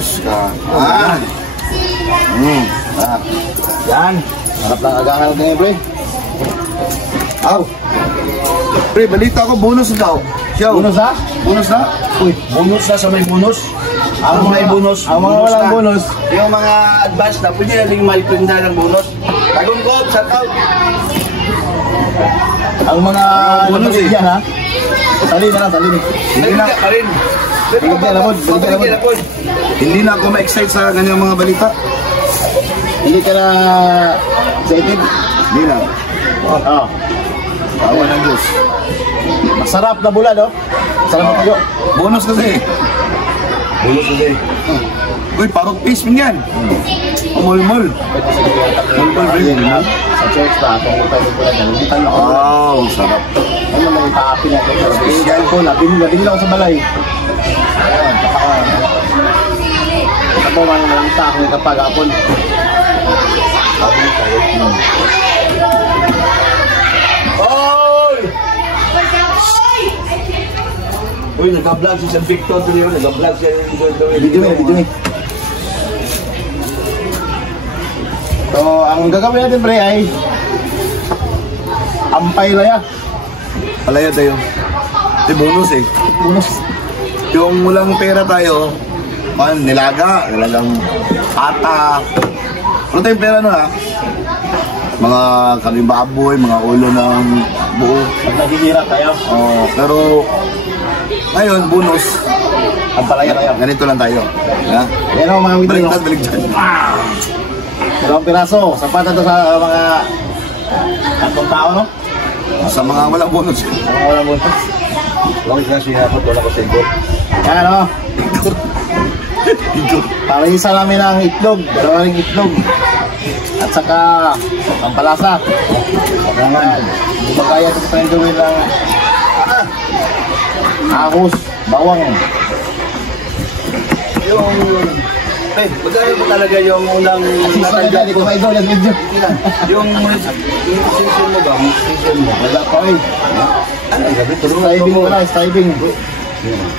Sus ka. Yan. Harap lang agahan natin pre. Aw. Pre, balita ko bonus daw. Bonus ha? Bonus na? Uy, bonus na sa may bonus. Ang may bonus. Ang mga walang bonus. Yung mga advance na, pwede na rin may prenda ng bonus. Tagong ko, shout out. Ang mga bonus yan ha? Sali na lang, sali na. Hindi na ka rin. Hindi na ako ma-excite sa ganyang mga balita. Hindi ka na excited? Hindi na. Awa ng Diyos. Masarap na bula, no? Masarap na tayo. Bonus kasi. Bonus kasi. Uy, parang piece mo yan. Umulmul. Mulmul rin. Sa church pa, kung tayo bula na, hindi tayo ako. Wow, sarap. Ano naman ipakapin natin? Special po, nabili ako sa balay. Ayun, ako man nalita ako kapag apon. Oy! Uy, nagka-vlog si San Victor tuloy yun. Nagka-vlog siya yung video eh. So, ang gagawin natin pre ay ampay laya. Palaya tayo. Ito bonus eh. Bonus. Yung walang pera tayo, nilagang ata. Ano tayong pera na ha? Mga karibaboy, mga ulo ng buo. Pag naghihirap tayo. Pero ngayon, bonus. Ang palaya tayo. Ganito lang tayo. Yeah? Yan ang mga video. Baliktad. Dalawang piraso. Sapat na ito sa mga tatlong tao, no? Sa mga walang bonus. Sa mga walang bonus. Long kasi hapon, wala ko single. Yan, no? Parisa namin ang itlog. Dalawang itlog. At saka ang palasa. Hindi ba kaya ito sa gawin lang ahos, bawang. Yung magkano po talaga yung unang natanggal ko? Yung season mo ba? Season mo? Wala pa eh. Ano ang gabi? Striving mo na, striving.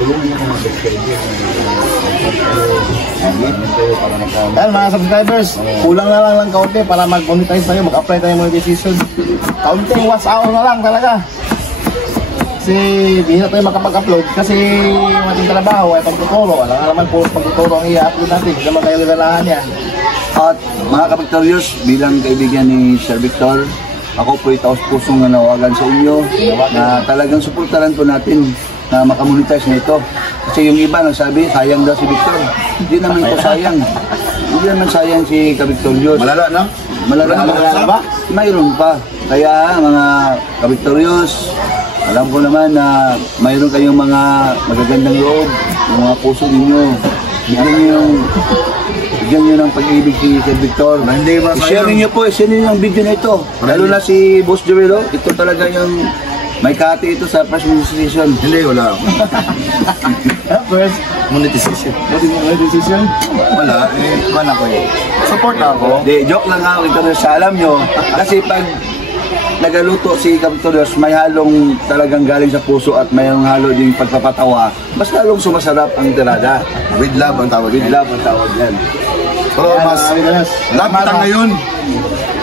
Tulungan mo mga subscribers. Dahil mga subscribers, kulang na lang kaunti para mag-monetize tayo, mag-apply tayo monetization. Kaunting watch hour na lang talaga. Kasi hindi na tayo makapag-upload kasi ating trabaho ay pagtuturo. Wala nga naman po pagtuturo ang i-upload natin. Hindi naman kayo gagalahan yan. At mga kapagtaryos, bilang kaibigan ni Sir Victor, ako po taos-pusong nanawagan sa inyo na talagang suportaran po natin na makamonetize na ito. Kasi yung iba nagsabi, sayang daw si Victor. Hindi naman po sayang. Hindi naman sayang si Kabictorios. Malala, no? Malala ba? Mayroon pa. Kaya mga Kabictorios, alam ko naman na mayroon kayong mga magagandang loob, yung mga puso ninyo. Bigyan nyo ng pag-ibig si Sir Victor. I-share niyo po, i-share niyo yung video na ito. Lalo na si Boss Joel, ito talaga yung may kati ito sa first monetization. Hindi, wala ako. First monetization. Monetization? Wala, wala ko yun. Support na ako. Di, joke lang ako, ito sa alam nyo. Kasi pag nagaluto si Kabictorios, may halong talagang galing sa puso at mayroong halo din pagpapatawa, mas lalong sumasarap ang tirada. With love ang tawag. With love ang tawag yan. So, mas lapit ang ngayon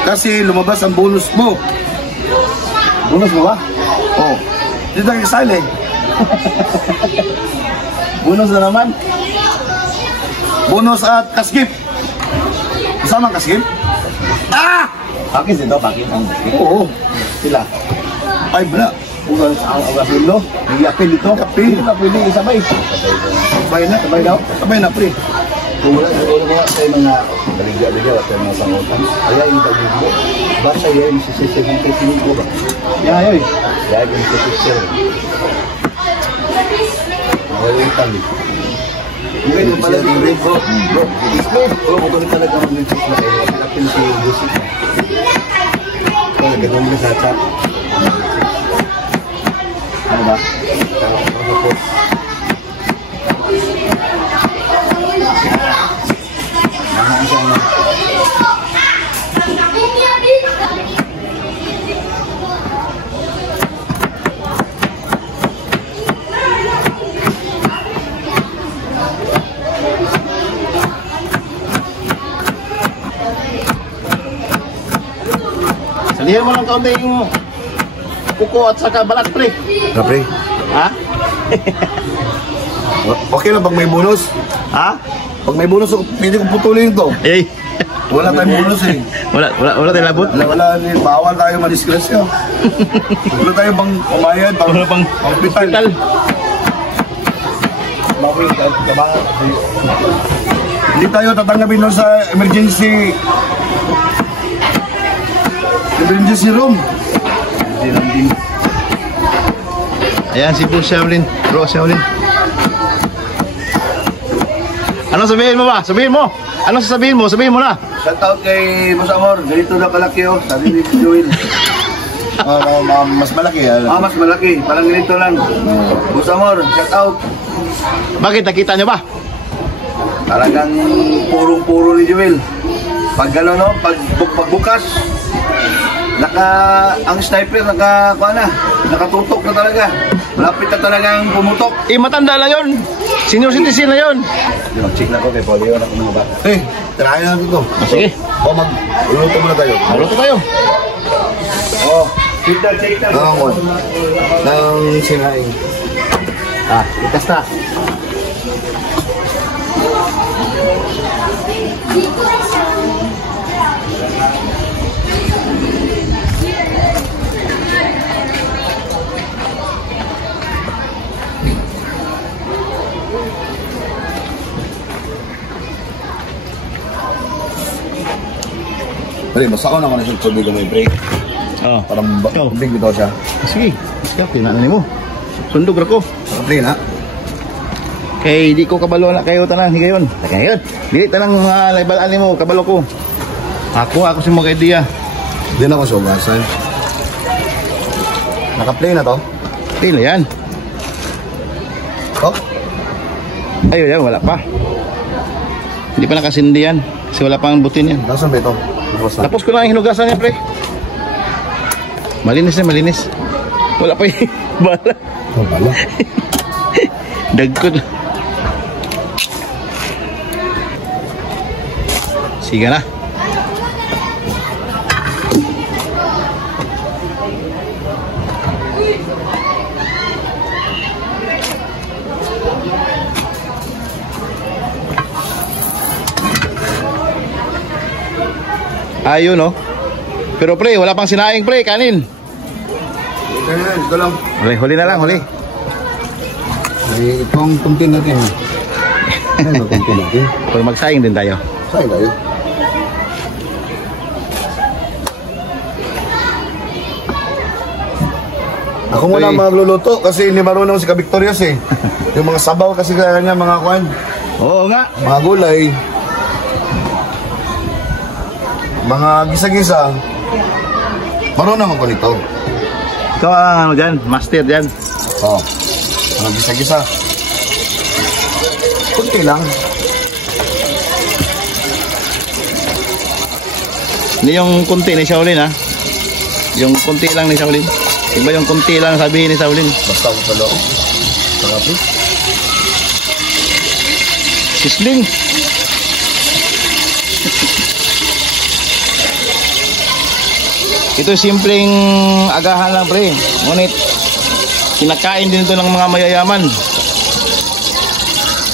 kasi lumabas ang bonus mo. Bonus mo ba? Oh, dito tayo kasali. Bonus na naman. Bonus at kaskip. Kasama ang kaskip? Ah! Pakis ito, pakis ang kaskip. Oo. Sila. Ay, bala. Ang agasulo, may apel ito. Apel. Hindi na pwede isabay. Sabay na. Sabay daw. Sabay na, pre. Kung wala sa mga baligya-baligya at mga sangutan, kaya yung pag-ibig, basta yan si Sister Victor ko ba? Yeah, yoy. Kaya yung si Sister. Wala yung tali. Okay, yung pala yung break, bro. Bro, magkano talaga mag-check na kayo. Apel si Lucy. Oh, ganun mo sa chat. Ano ba? Hindi mo lang kaunti yung kuko at saka balat, pre. Kapre, Ha? okay lang pag may bonus. Ha? Pag may bonus, pwede kong putulin to. Eh, Wala tayong bonus eh. wala tayong labot. Wala, bawal tayo madisgrasya. Wala tayo bang umayad, Wala pang hospital. Hindi tayo tatanggapin nun sa emergency room. Hindi lang din. Ayan, si Bro Shaolin. Ano sabihin mo ba? Sabihin mo. Ano sasabihin mo? Sabihin mo na. Shout out kay Boss Amor. Ganito na kalaki oh. Sabi ni Joel. Mas malaki. Mas malaki. Parang ganito lang. Boss Amor, shout out. Bakit? Nakita nyo ba? Talagang purong-puro ni Joel. Pag gano'n, no? Pagbukas, ang sniper nakatutok na talaga. Malapit na talagang pumutok. Matanda na yun. Senior citizen na yun. Mag-check na ko kay Polio na kung ba. Tirahin na natin ito. Sige. Luluto muna tayo. Maluto tayo. Check na. Nang sinaing. Itas na. Pre, masakaw naman na siya tubig ko may break. Oo. Parang big bitaw siya. Sige. Sige, pinaanan mo. Sundog ko. Pre na. Kay di ko kabalo na kayo tanang higayon. Ngayon, dili tanang mga laibalan mo kabalo ko. Ako si mo kay Dia. Diyan ako sa ugasan. Naka-play na to? Play na yan. Oh? Ayun yan, wala pa. Hindi pa nakasindi yan. Kasi wala pang butin yan. Nasaan ba ito? Tapos ko lang yung hinugasan niya, pre. Malinis. Wala pa yung bala. Bala? Dagkod. Sige na. Ayun, no? Pero pre, wala pang sinaing, pre, kanin. Ito lang. Huli na lang, huli. Ay, itong kuntin natin. Ano kuntin natin? Pero magsaing din tayo. Saan tayo? Ako muna magluluto kasi hindi marunong si Ka-Victorious eh. Yung mga sabaw kasi kanya mga kwan. Oo nga. Mga gulay. Mga gisa-gisa. Marunong ako nito. Ikaw ang ano dyan, master dyan. Oo. Mga gisa-gisa. Kunti lang. Hindi yung kunti ni Shaolin, ha? Yung kunti lang ni Shaolin. Iba yung kunti lang sabihin ni Shaolin. Basta ako sa loob. Sarap eh. Sisling. Ito simpleng agahan lang, pre. Ngunit kinakain din ito ng mga mayayaman.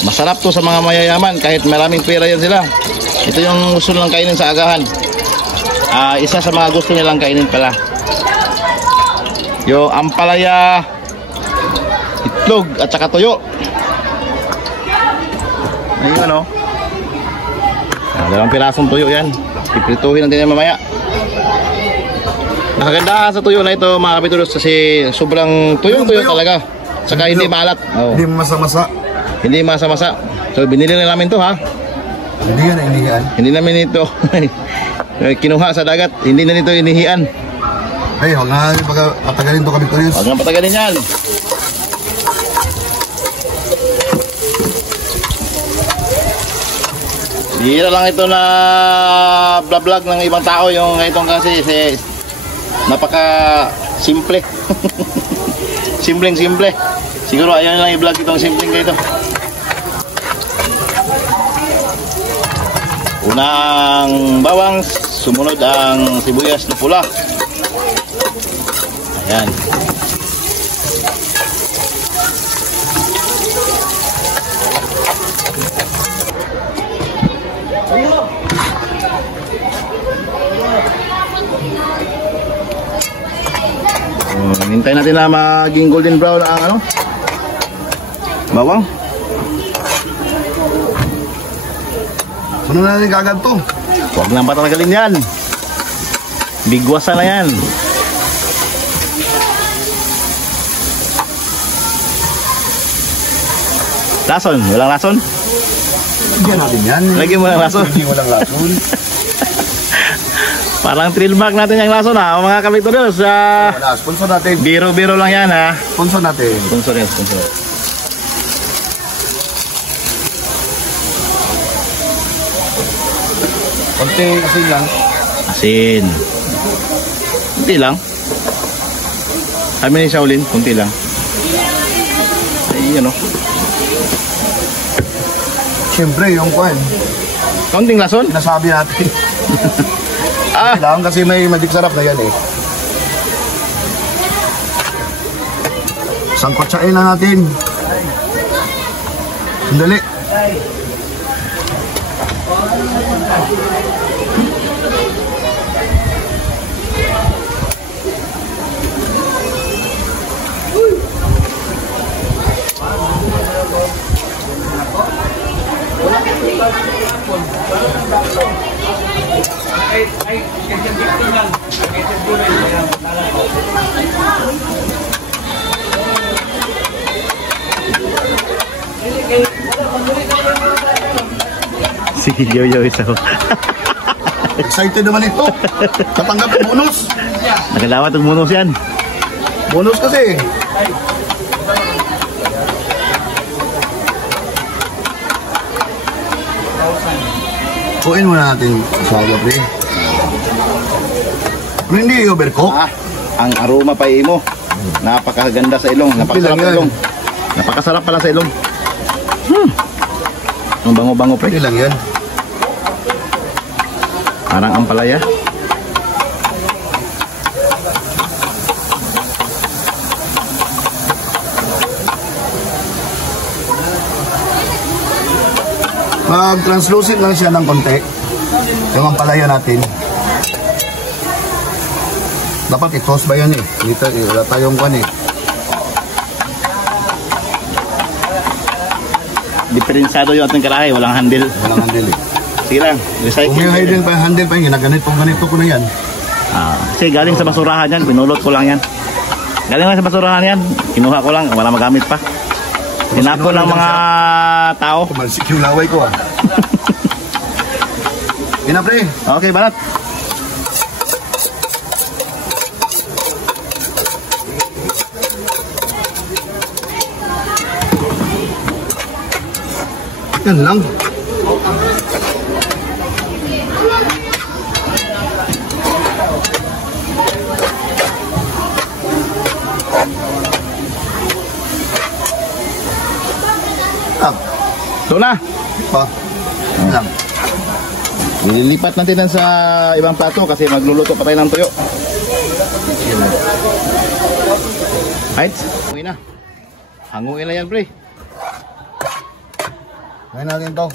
Masarap to sa mga mayayaman kahit maraming pera yan sila. Ito yung gusto nilang kainin sa agahan. Isa sa mga gusto nilang kainin pala yung ampalaya, itlog at saka tuyo. Ayun, ano, dalawang pirasong tuyo yan. Iprituhin natin yan mamaya. Nakaganda sa tuyo na ito, mga kapitulos, kasi sobrang tuyong-tuyo talaga. Saka hindi maalat. Hindi masa-masa. Hindi masa-masa. So binili na namin to, ha. Hindi yan inihian. Hindi namin ito kinuha sa dagat. Hindi na nito inihian. Ay, huwag nga patagalin to, Ka-Victorious. Huwag nga patagalin yan. Bihira lang ito na vlog ng ibang tao. Yung itong kasi napaka simple. Simpleng. Siguro ayaw lang i-vlog itong simpleng ganito. Unang bawang, sumunod ang sibuyas na pula. Yan. Hintayin natin na maging golden brown ang ano? Bawang. Ano na natin kagad to? Huwag nang patatagalin yan. Bigwasan na yan. Lason? Walang lason? Bigyan natin yan. Lagyan mo ng lason. Hindi walang lason. Parang trademark natin yung lason ha, mga kabiktorios. Wala, sponsor natin. Biro-biro lang yan ha. Sponsor natin. Sponsor yan, sponsor. Konti kasi lang. Asin. Kunti lang. Kami ni Shaolin, kunti lang. Ay, ano. Siyempre, yung kwan. Kaunting lason? Sinasabi natin. Ah! Lang kasi may magic sarap na yan eh. Sangkotsain lang natin. Sandali. Sige, yo isa. Excited naman ito. Tatanggap ang bonus. Nakadawat ang bonus yan. Bonus kasi. Kuin muna natin sa pre. Pero hindi overcook. Ang aroma pa mo. Napakaganda sa ilong. Napakasarap sa ilong. Napakasarap pala sa ilong. Ang bango-bango pre. Pwede lang yan. Parang ampalaya. Mag-translucent lang siya ng konti. Yung ampalaya natin. Dapat i-toast ba yan eh. Dito, wala tayong kwan eh. Diferensyado yung ating karahe. Walang handle. Walang handle eh. Sige lang. Recycle. Kung may handle pa yun, ginaganito ko na yan. Kasi galing sa basurahan yan. Pinulot ko lang yan. Galing lang sa basurahan yan. Kinuha ko lang. Wala magamit pa. Tinapon ng mga tao. Kumalsik yung laway ko ah. Ina pre. Okay, banat. Yan lang. Ito na. Pa. Yan lang. Ililipat natin yan sa ibang plato kasi magluluto pa tayo ng tuyo. Right? Hanguin na. Hanguin na yan, pre. Ngayon natin ito.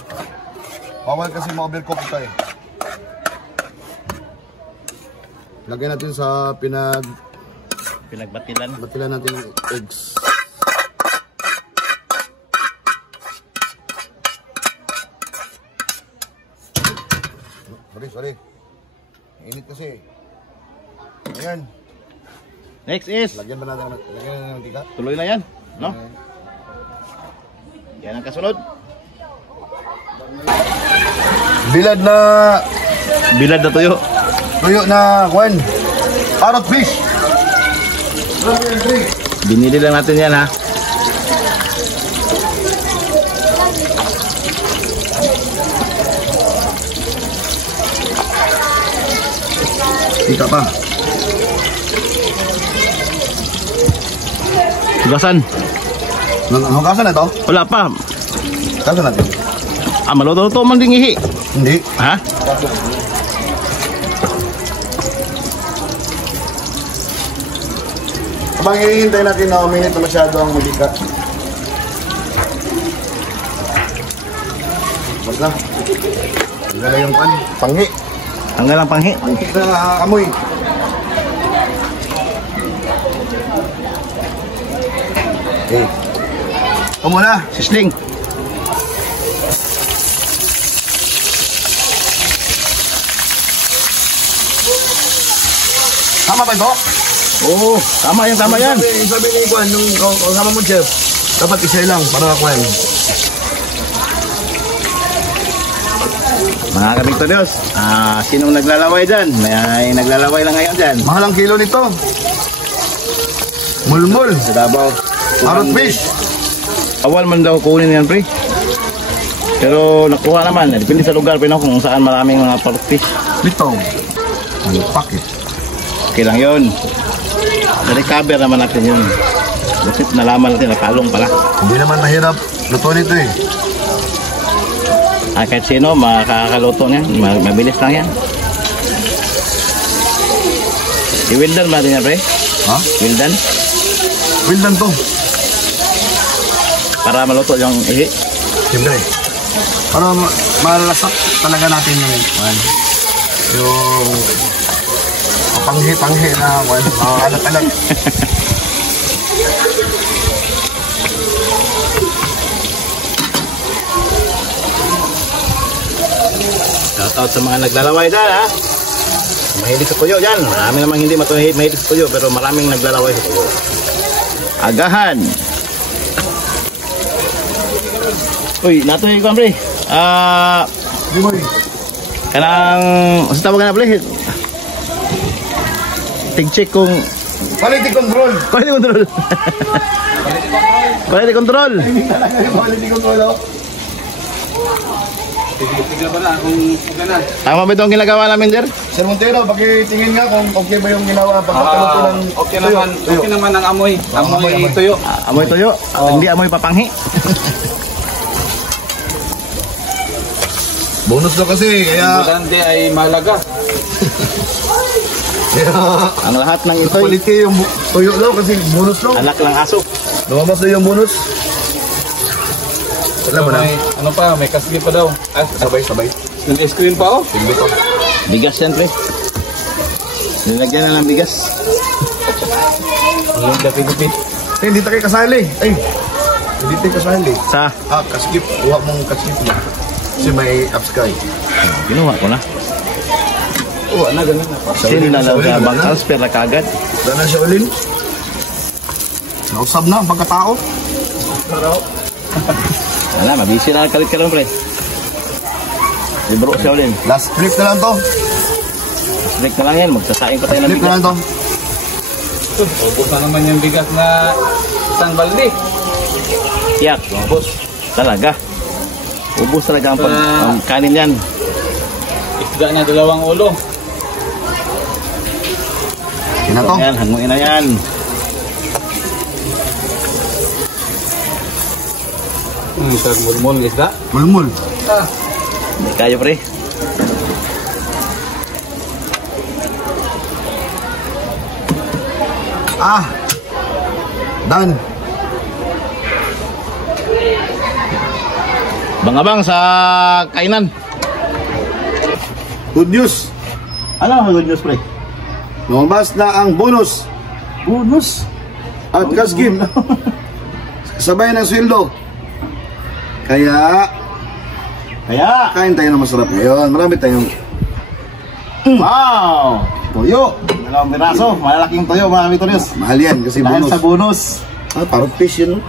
Bawal kasi ma-overcook ito eh. Lagyan natin sa Pinagbatilan. batilan natin ng eggs. Sorry. Init kasi. Ayan. Next is, Lagyan ba natin ng mantika? tuloy na yan. No? Yan ang kasunod. Bilad na Bilad na tuyo. tuyo na kwan. Parrot fish. Binili lang natin yan ha. Ika pa. Hugasan. Hugasan na ito? Wala pa. Hugasan natin. Maluto-luto man ding ihi. Hindi. Ha? Habang hinihintay natin na uminit na masyado ang mabigat. Basta. Ang gala yung pan. Panghi. Tanggal ang panghi. Panghi na amoy. Okay. Ito muna. Sisling. Tama ba ito? Oo, tama yan, tama yan. Sabi ni Juan, nung kasama mo, chef, dapat isa lang para kuhan. Mga kabigto Diyos, sinong naglalaway dyan? May naglalaway lang ngayon dyan. Mahal ang kilo nito. Mulmul. Sa Davao. Parrot fish. Awal man daw kunin yan, pre. Pero nakuha naman. Depende sa lugar, pero kung saan maraming mga parrot fish. Lito. Ang pakit. Okay lang yun. Na-recover naman natin yun. Kasi nalaman natin, nakalong pala. Hindi naman mahirap. Luto nito eh. Kahit sino, makakaluto niyan. Mabilis lang yan. I-wildan ba natin yan, pre? Ha? Wildan? Wildan to. Para maluto yung ihi. Siyempre. Para malasak talaga natin yung panghi-panghi na alat-alat. Shoutout sa mga naglalaway dyan, ha? Mahilig sa tuyo dyan. Marami namang hindi mahilig sa tuyo, pero maraming naglalaway sa tuyo. Agahan! Uy, natuloy ko, pre. Di mo eh. Kanang... Sa tawagan na, pre. Tig-check kung... Quality control. Quality control. Quality control. Hindi talaga yung quality control. Tignan ba na kung okay na? Tama ba itong ginagawa namin, Jer? Sir Montero, pakitingin nga kung okay ba yung ginawa pagkakaluto ng Okay naman, tuyo. okay naman ang amoy. Amoy tuyo. Amoy tuyo. Hindi amoy papanghi. Bonus na kasi, kaya... Importante ay mahalaga. Kaya... Ang lahat ng ito'y Quality yung tuyo daw kasi bonus daw. anak ng aso. Lumabas na yung bonus. Wala mo na. May, ano pa, may kasli pa daw. Ay, Sabay. may ice cream pa oh. Hindi ko. Bigas yan, pre. Nilagyan na ng bigas. Ang dapit-dapit. Hindi tayo kasali. Ay, hindi tayo kasali. Sa... Kaskip. Huwag mong kaskip mo. Kasi may upsky. Ginawa ko na. Oo, ganun na pa. Kasi nilalaw sa bank transfer na kagad. Wala na siya ulin. Nausab na ang pagkatao. Wala, mabisi na kalit ka rin, pre. Libro siya ulit. Last clip na lang to. Select na lang yan. Magsasaing pa tayo ng Clip na bigas. lang to. Ubus na naman yung bigas na isang balde. Yak. Ubus. Talaga. Ubus talaga ang kanin yan. Isda na 2 ulo. Yan na to. Yan, hanguin na yan. Isang mulmul isda. Mulmul. Hindi kayo, pre. Done. Bangabang sa kainan. Good news. Ano ang good news, pre? Lumabas na ang bonus. Bonus. At kaskip. Sabay ng sweldo. Kaya kain tayo ng masarap ngayon. Marami tayong Wow! Tuyo. 2 piraso. Malalaking tuyo, mga Vitorius. mahal yan kasi Dahil bonus. sa bonus. Parang fish yun.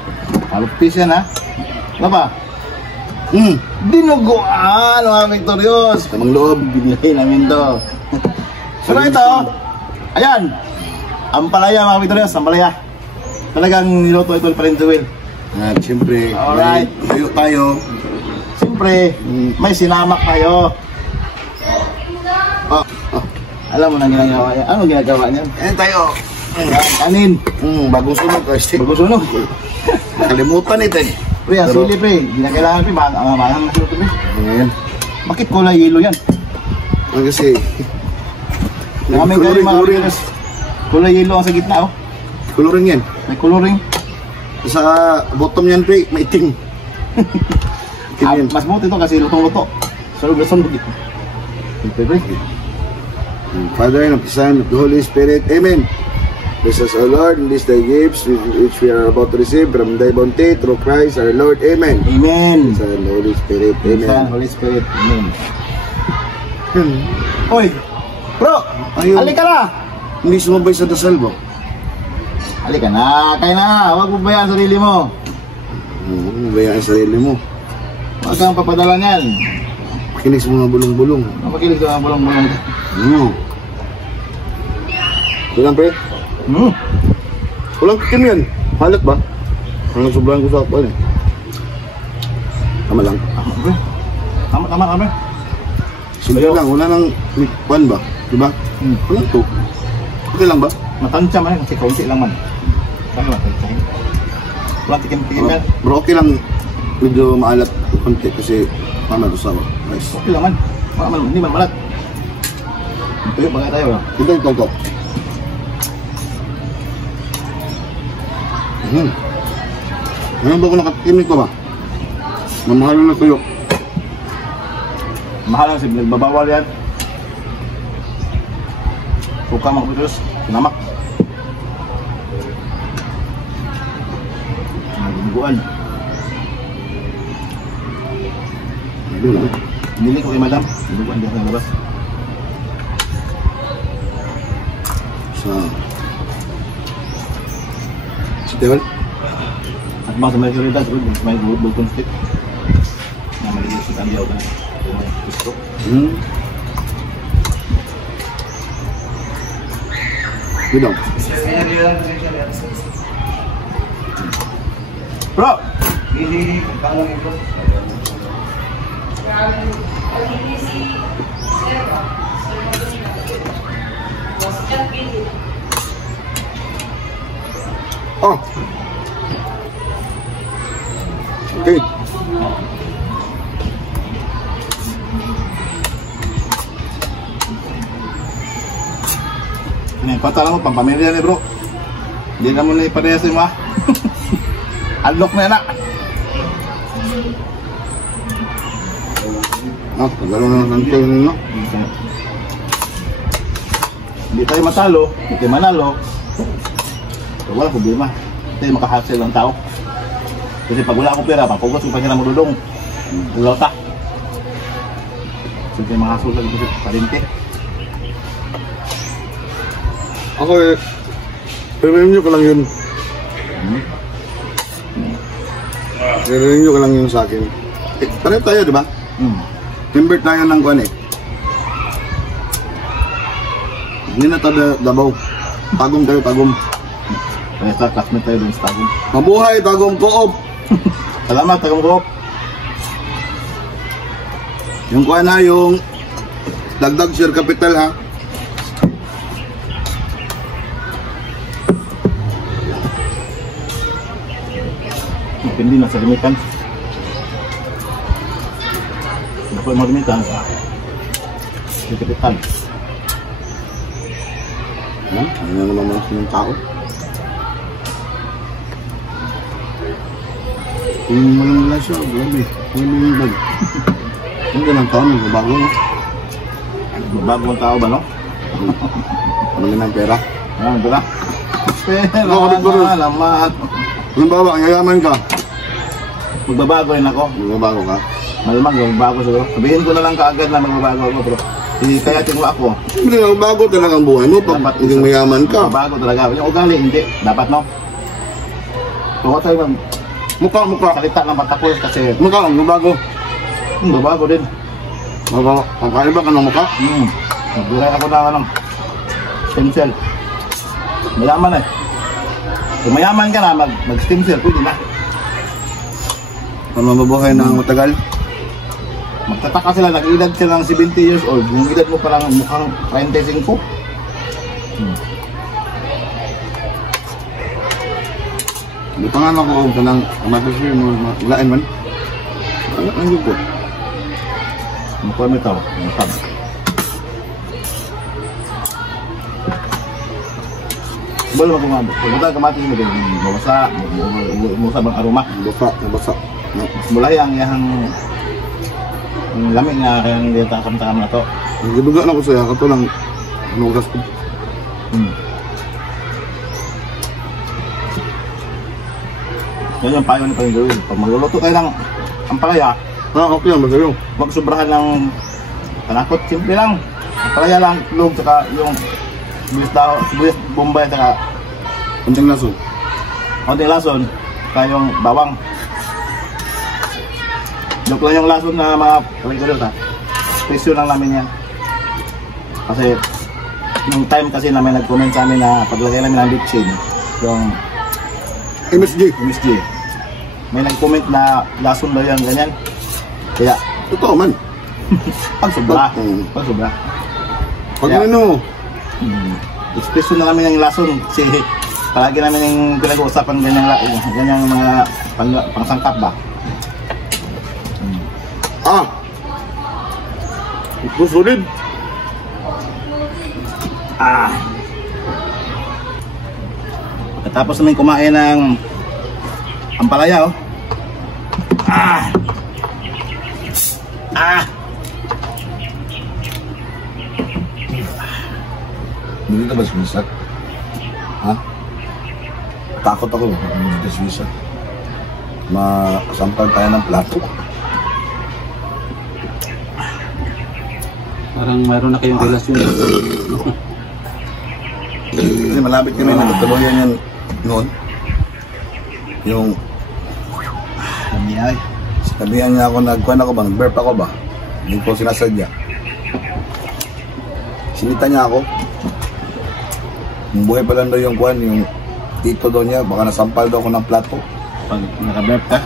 Halupis yan, ha? Ano ba? Dinuguan, mga Victorious. Tamang loob. Binigay namin to. Pero ito, ayan. Ampalaya, mga Victorious. Ampalaya. Talagang niluto ito pa rin Joel. At siyempre, Alright. tayo tayo. Siyempre, may sinamak kayo. Alam mo na ginagawa niya. Ano ginagawa niya? Ayan tayo. Kanin. Bagong sunog kasi. Bagusunog. Nakalimutan ito eh. Pre, ang sili, pre. Hindi na kailangan, pre. Mahang na sili, pre. Ayan. Bakit kulay yelo yan? Kasi Namin kayo, mga Victorious. Kulay yelo ang sa gitna, oh. Coloring yan. May coloring. Sa bottom yan, pre, maitim. Itim yan. Mas buti ito kasi lutong-luto. Sunog na sunog ito. Father, and of the Son, of the Holy Spirit. Amen. Bless us, O Lord, and these thy gifts which we are about to receive from thy bounty through Christ our Lord. Amen. Amen. Son, Holy Spirit. Son, Amen. Holy Spirit. Amen. Oy! Bro! Ayun. Halika na! Hindi sumabay sa dasal ba? Halika na! Kaya na! Huwag mo bayaan sarili mo. Bayaan ang sarili mo. Huwag kang papadala niyan. Kinis mo mga bulong-bulong. Makilig ka mga bulong-bulong. Ito lang, pre. Walang kikim yan. Halat ba? Ang sobrang ko sa akpan eh. Tama lang. Tama. Simple lang. Wala nang pan ba? Diba? Wala to. Okay lang ba? Matansya man kasi kaunti lang man. Kaya matansya. Wala tikim-tikim yan. Bro, okay lang. Medyo maalat konti kasi paano sa ako. Nice. Okay lang man. Hindi man malat. Tuyo ba nga tayo? Ito. Ngayon ba ko nakatikim nito ba? Mamahal na tuyo. Mahal lang si babawal yan. Suka magputos. Sinamak. Nagbubuan. Hindi ko kay madam. Nagbubuan din sa labas. Tewal? At mga sa may kalidad, may bulkon stick. Na malilis sa kandiyaw ka na. Gusto. Gudong. Bro! Oh. Okay. Patala mo, pampamilya ni bro. Hindi na mo na iparehas mo ah. Unlock na yan ah. Tagalo na ng santo yun, no? Hindi tayo matalo, hindi tayo manalo. So, wala problema. Tayo makahasel ng tao. Kasi pag wala akong pera, papugas ko pa siya na marulong. Ulota. So, tayo makahasel sa palinte. Ako eh, i-review ko lang yun. I-review ko lang yun sa akin. Eh, pareho tayo, di ba? Member tayo ng kuwan eh. Hindi na tayo Davao. Tagum tayo, Tagum. Kaya sa classmate tayo dun sa Tagum. Mabuhay, Tagum Co-op! Salamat, Tagum Co-op. Yung kuwan na, yung dagdag share capital ha. Depende na sa limitan. Dapat mo limitan sa kapital. Ano na naman ng tao? Yung walang wala siya, grabe. Ano yung bag? Ang ganang taon, nagbabago no? Bago ang tao ba no? Ano ng pera? Ano ba? Pera Guru. alamat. Halimbawa, ang yayaman ka, Magbabago rin ako. magbabago ka. Malamang magbabago siguro. Sabihin ko na lang kaagad na magbabago ako bro. Kaya tingwa ako. Hindi, magbago talaga ang buhay mo pag Dapat hindi mayaman ka. Magbabago talaga. Yung ugali, hindi. Dapat no? Kung tayo Mukha. salita ng patapos kasi Mukha, magbabago. magbabago din. Magkaiba ka ng mukha. Nagbuhay ako ng stem cell. Mayaman eh. Kung mayaman ka na, mag-stem cell, pwede na. Para mabuhay ng matagal. Magtataka sila, nag-edad sila ng 70 years old. Yung edad mo parang mukhang 35. Hindi pa nga ako ka ng matasir mo, lain man. Ang yun ko. Mukha mo ito. Mukha. Boleh mag-umabot. Pagkata kamatis mo din, mabasa, musa bang aroma. Nabasa. Mulai ang lamig nga kaya hindi takam-takam na to. Giduga na ko saya, kato lang, nugas ko. Yan yung payo ni Panginoon gawin. Pag magluluto kayo ng ampalaya, Okay yan, basta yun. wag sobrahan ng panakot. Simple lang. Ampalaya lang, log, saka yung sibuyas bombay, saka Kunting laso. konting lason, saka yung bawang. Joke lang yung lason na mga Panginoon ha. Presyo lang namin yan. Kasi yung time kasi na may nag-comment sa amin na paglagay namin ng litchin, yung MSG. MSG. May nag-comment na lason daw yan, ganyan. Kaya, Totoo man. pag sobra. Mm. Pag sobra. Pag Yeah. ano, Expression na namin ng lason. Kasi palagi namin yung pinag-uusapan ganyang mga pangsangkap ba. ito solid. Tapos namin kumain ng ampalaya, oh. Hindi ka ba sumisat? Ha? Takot ako. Hindi ka sumisat. Masampal tayo ng plato. Parang mayroon na kayong relasyon. Kasi malapit kami na nagtuluyan yan noon. Yung Namiyay. sabihan niya ako, nagkuhan ako ba? Nag-burp ako ba? Hindi ko sinasadya. Sinita niya ako. Yung buhay pa lang daw yung kuhan, yung tito daw niya, baka nasampal daw ako ng plato. Pag naka-burp ka,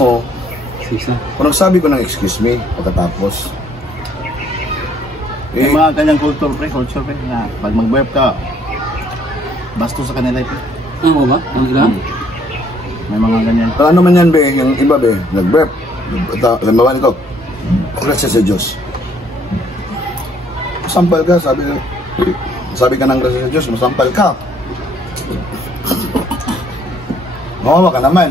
Oo. Sisa. Kung nagsabi ko ng excuse me, pagkatapos. may mga ganyang culture pre, na pag mag-burp ka, basto sa kanila ito. Ano ba? Ang ilan? May mga ganyan. Pero ano man yan, be, yung iba, be, nag-burp. Lambawan ko, gracias sa Diyos. Masampal ka, sabi ka ng gracias sa Diyos, masampal ka. Mawawa ka naman.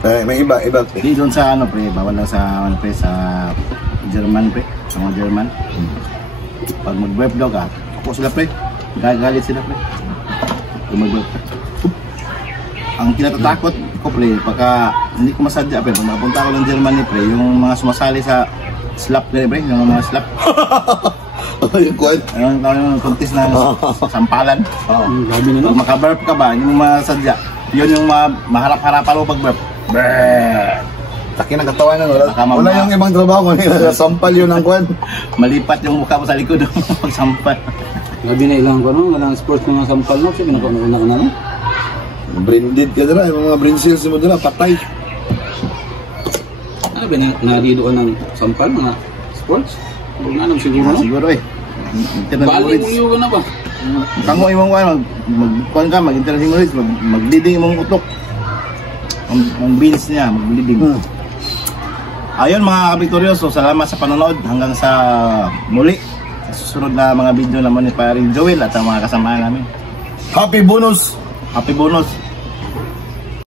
May iba. Hindi doon sa ano pre, bawal lang sa ano pre, sa German pre, sa mga German. Pag mag-burp daw ka, ako sila pre, gagalit sila pre. Pag mag-burp ka. Ang kinatatakot ko pre, pagka hindi ko masadya pre, pag makapunta ako ng Germany pre, yung mga sumasali sa slap pre, yung mga slap. Yung kuhan. Yung contest na sampalan. Grabe na Pag no? makaburp ka ba, hindi mo masadya. Yun yung maharap-harapan mo pag burp. Taki ng katawan na, Baka wala yung ibang trabaho, sampal yun ang kuhan. Malipat yung mukha mo sa likod pag sampal. Grabe na ilang ko no? Walang sports mga sampal no? Sige, nakuha na no? Brain dead ka dala, yung mga brain cells mo dala, patay. Ano ba, narido ka ng sampal, mga sports? Huwag na alam siguro no? Siguro eh. Balik mo yun na ba? Kango imong kuan mag-kuan ka, mag-internet words, mag-bleeding imong utok. Ang beans niya, mag-bleeding. Ayun mga kabiktoryoso, salamat sa panonood hanggang sa muli. Sa susunod na mga video naman ni Paring Joel at ang mga kasamahan namin. Happy bonus! Happy bonus!